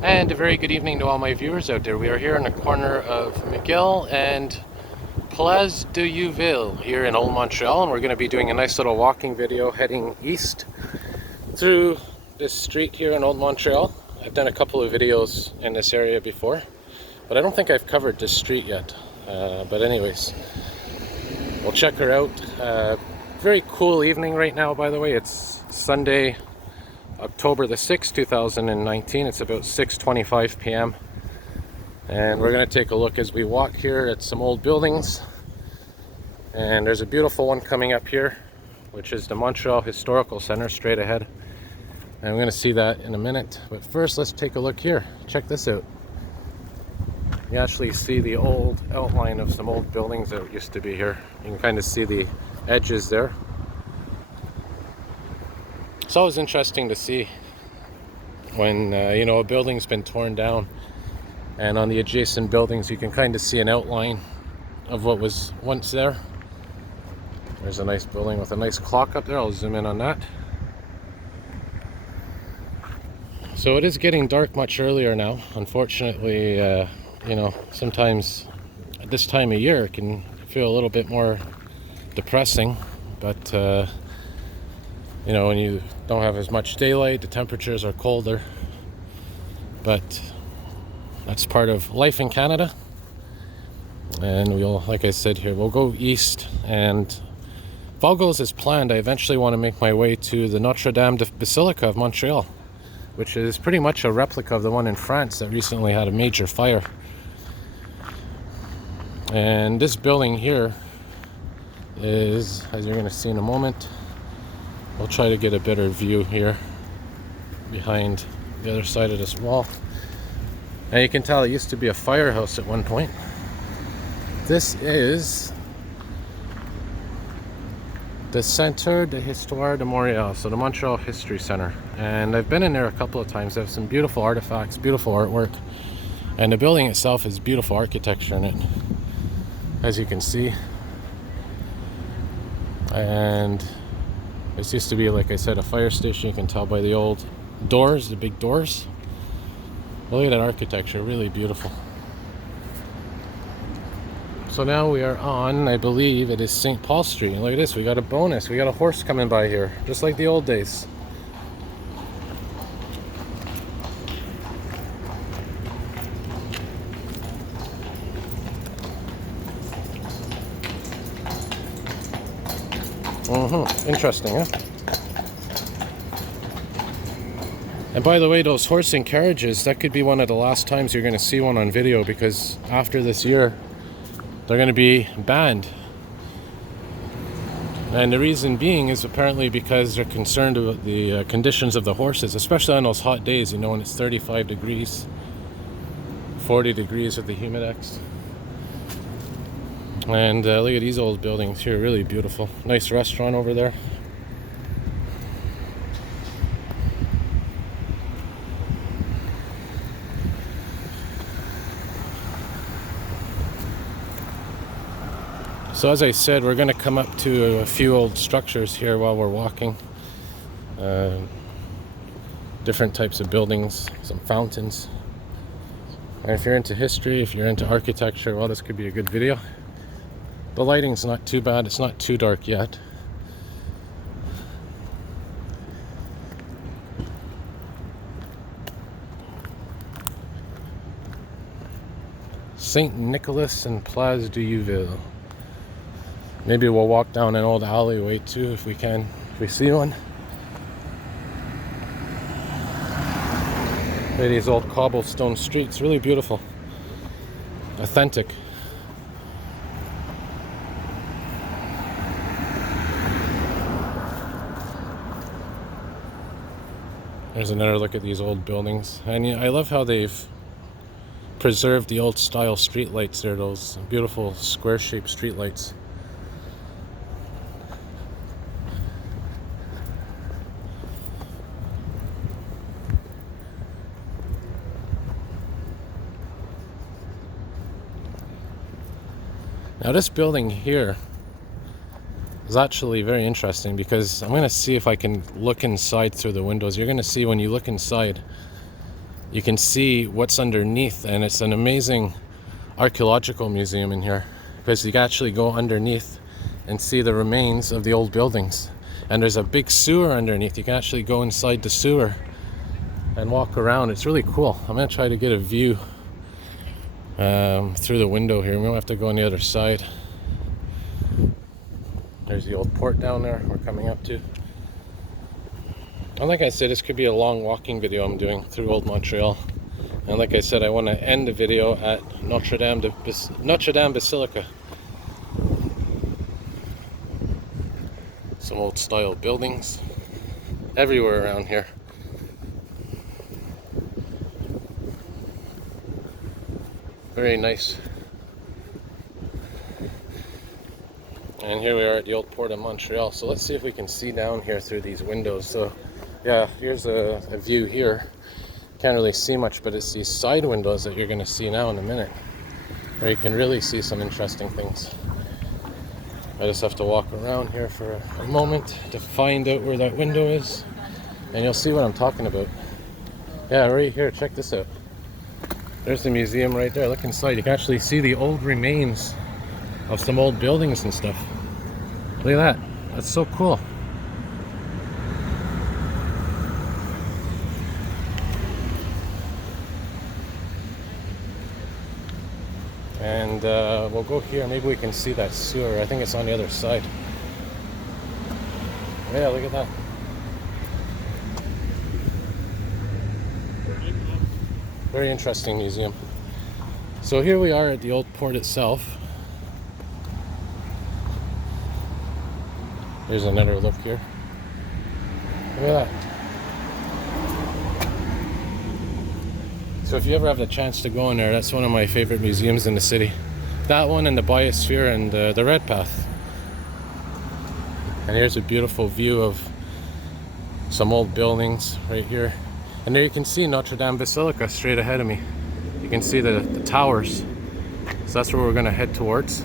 And a very good evening to all my viewers out there. We are here in the corner of McGill and Place de Youville here in Old Montreal, and we're going to be doing a nice little walking video heading east through this street here in Old Montreal. I've done a couple of videos in this area before, but I don't think I've covered this street yet. But anyways, we'll check her out. Very cool evening right now, by the way. It's Sunday, October the 6th, 2019. It's about 6:25 p.m. and we're going to take a look as we walk here at some old buildings. And there's a beautiful one coming up here, which is the Montreal Historical Center straight ahead. And we're going to see that in a minute. But first, let's take a look here. Check this out. You actually see the old outline of some old buildings that used to be here. You can kind of see the edges there. It's always interesting to see when a building's been torn down, and on the adjacent buildings you can kind of see an outline of what was once there. There's a nice building with a nice clock up there. I'll zoom in on that. So it is getting dark much earlier now. Unfortunately, sometimes at this time of year it can feel a little bit more depressing, but when you don't have as much daylight, the temperatures are colder. But that's part of life in Canada. And we'll, like I said here, we'll go east, and if all goes as planned, I eventually want to make my way to the Notre Dame Basilica of Montreal, which is pretty much a replica of the one in France that recently had a major fire. And this building here is, as you're going to see in a moment, we'll try to get a better view here behind the other side of this wall. And you can tell it used to be a firehouse at one point. This is the Centre de Histoire de Montréal, so the Montreal History Center. And I've been in there a couple of times. They have some beautiful artifacts, beautiful artwork. And the building itself has beautiful architecture in it, as you can see. And this used to be, like I said, a fire station. You can tell by the old doors, the big doors. Look at that architecture, really beautiful. So now we are on, I believe it is St. Paul Street. And look at this, we got a bonus. We got a horse coming by here, just like the old days. Interesting, huh? And by the way, those horse and carriages, that could be one of the last times you're going to see one on video, because after this year, they're going to be banned. And the reason being is apparently because they're concerned about the conditions of the horses, especially on those hot days, when it's 35 degrees, 40 degrees with the humidex. And look at these old buildings here, really beautiful. Nice restaurant over there. So as I said, we're going to come up to a few old structures here while we're walking. Different types of buildings, some fountains. And if you're into history, if you're into architecture, well, this could be a good video. The lighting's not too bad, it's not too dark yet. St. Nicholas and Place de Youville. Maybe we'll walk down an old alleyway too if we can, if we see one. Look at these old cobblestone streets, really beautiful. Authentic. There's another look at these old buildings. And I love how they've preserved the old style street lights there, those beautiful square shaped street lights. Now this building here is actually very interesting, because I'm going to see if I can look inside through the windows. You're going to see when you look inside, you can see what's underneath, and it's an amazing archaeological museum in here, because you can actually go underneath and see the remains of the old buildings. And there's a big sewer underneath. You can actually go inside the sewer and walk around. It's really cool. I'm going to try to get a view through the window here. We don't have to go on the other side. There's the old port down there we're coming up to. And like I said, this could be a long walking video I'm doing through Old Montreal. And like I said, I want to end the video at Notre Dame Basilica. Some old style buildings everywhere around here. Very nice. And here we are at the old port of Montreal. So let's see if we can see down here through these windows. So yeah, here's a view here. Can't really see much, but it's these side windows that you're going to see now in a minute, where you can really see some interesting things. I just have to walk around here for a moment to find out where that window is, and you'll see what I'm talking about. Yeah, right here, check this out. There's the museum right there. Look inside. You can actually see the old remains of some old buildings and stuff. Look at that. That's so cool. And we'll go here. Maybe we can see that sewer. I think it's on the other side. Yeah, look at that. Very interesting museum. So here we are at the old port itself. Here's another look here. Look at that. So if you ever have the chance to go in there, that's one of my favorite museums in the city. That one and the Biosphere and the Red Path. And here's a beautiful view of some old buildings right here. And there you can see Notre Dame Basilica straight ahead of me. You can see the towers. So that's where we're going to head towards.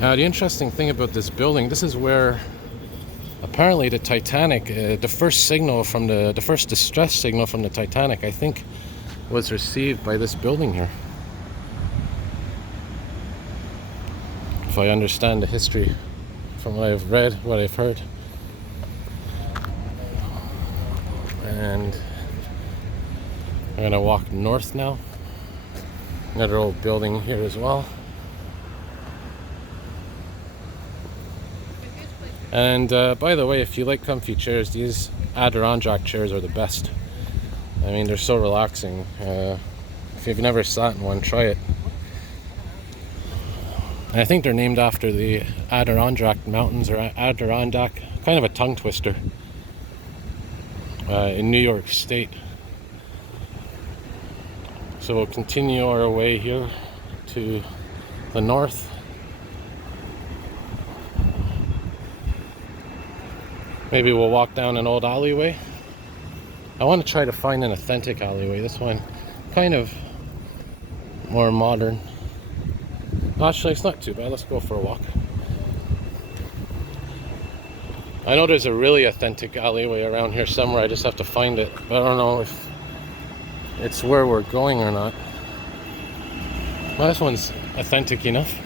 Now the interesting thing about this building, this is where apparently the Titanic, the first distress signal from the Titanic, I think, was received by this building here. If I understand the history from what I've read, what I've heard. And I'm gonna walk north now. Another old building here as well. And by the way, if you like comfy chairs, these Adirondack chairs are the best. I mean, they're so relaxing. If you've never sat in one, try it. And I think they're named after the Adirondack Mountains, or Adirondack, kind of a tongue twister, in New York State. So we'll continue our way here to the north. Maybe we'll walk down an old alleyway. I want to try to find an authentic alleyway. This one, kind of more modern. Actually, it's not too bad. Let's go for a walk. I know there's a really authentic alleyway around here somewhere. I just have to find it. But I don't know if it's where we're going or not. Well, this one's authentic enough.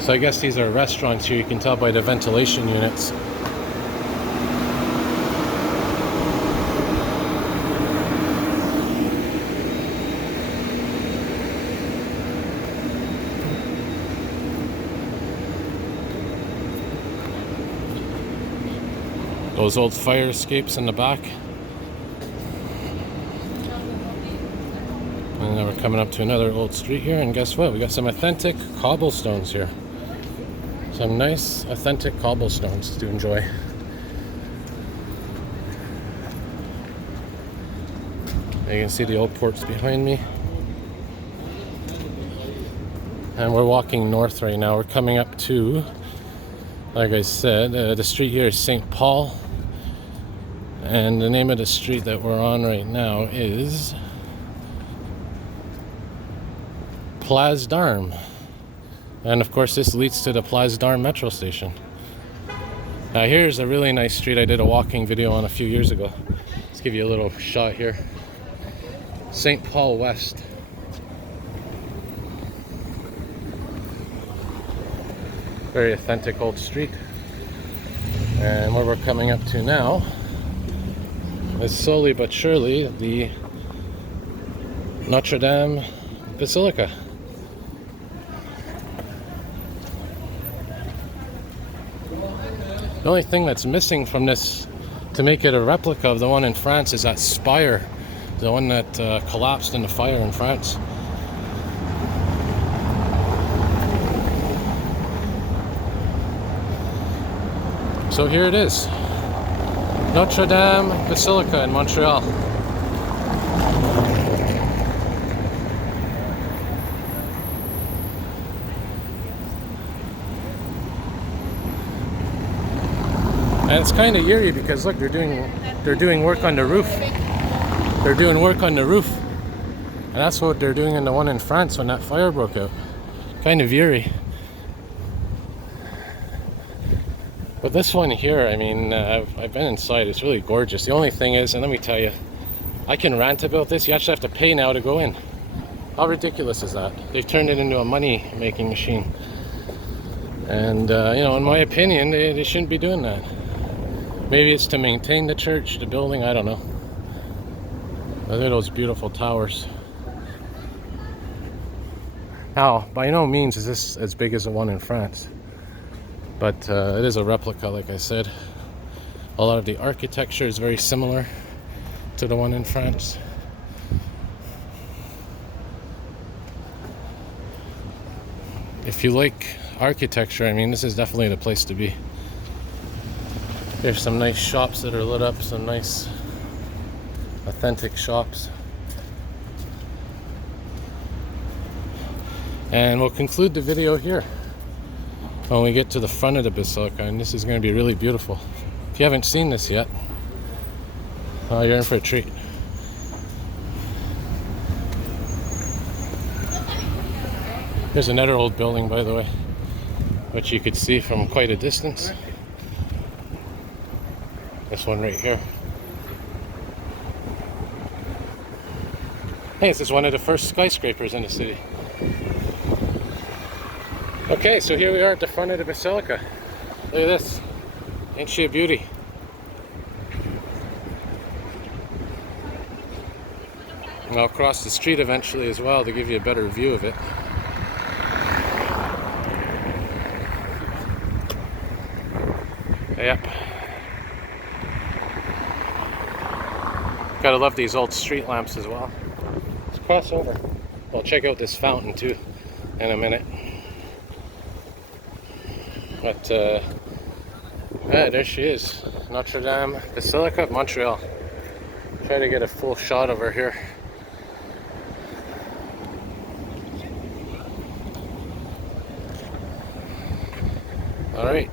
So I guess these are restaurants here. You can tell by the ventilation units. Those old fire escapes in the back. And then we're coming up to another old street here, and guess what? We got some authentic cobblestones here. Some nice, authentic cobblestones to enjoy. You can see the old ports behind me. and we're walking north right now. We're coming up to, like I said, the street here is St. Paul, and the name of the street that we're on right now is Place d'Armes, and of course this leads to the Place d'Armes metro station. Now here's a really nice street I did a walking video on a few years ago. Let's give you a little shot here. St. Paul West. Very authentic old street. And where we're coming up to now is slowly but surely the Notre Dame Basilica. The only thing that's missing from this to make it a replica of the one in France is that spire, the one that collapsed in the fire in France. So here it is, Notre Dame Basilica in Montreal. And it's kind of eerie because look, they're doing work on the roof. They're doing work on the roof, and that's what they're doing in the one in France when that fire broke out. Kind of eerie. But this one here, I mean, I've been inside. It's really gorgeous. The only thing is, and let me tell you, I can rant about this. You actually have to pay now to go in. How ridiculous is that? They've turned it into a money-making machine. And you know, in my opinion, they shouldn't be doing that. Maybe it's to maintain the church, the building, I don't know. Look at those beautiful towers. Now, by no means is this as big as the one in France, but it is a replica, like I said. A lot of the architecture is very similar to the one in France. If you like architecture, I mean, this is definitely the place to be. There's some nice shops that are lit up, some nice authentic shops. And we'll conclude the video here when we get to the front of the basilica, and this is going to be really beautiful. If you haven't seen this yet, you're in for a treat. Here's another old building, by the way, which you could see from quite a distance. This one right here. Hey, this is one of the first skyscrapers in the city. Okay, so here we are at the front of the basilica. Look at this. Ain't she a beauty? And I'll cross the street eventually as well to give you a better view of it. Yep. Gotta love these old street lamps as well. Let's cross over. We'll check out this fountain too in a minute. But yeah, there she is, Notre Dame Basilica of Montreal. Try to get a full shot of her here. All right.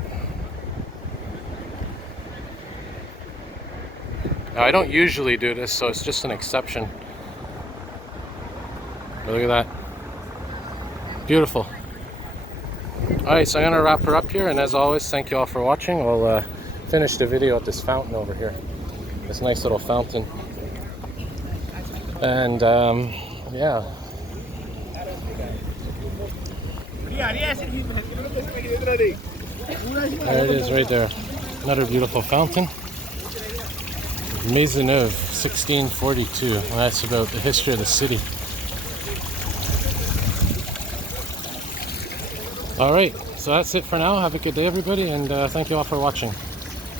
Now, I don't usually do this, so it's just an exception. But look at that. Beautiful. Alright, so I'm going to wrap her up here, and as always, thank you all for watching. We'll finish the video at this fountain over here. This nice little fountain. And, yeah. There it is right there. Another beautiful fountain. Maisonneuve, 1642. Well, that's about the history of the city. Alright, so that's it for now. Have a good day, everybody, and thank you all for watching.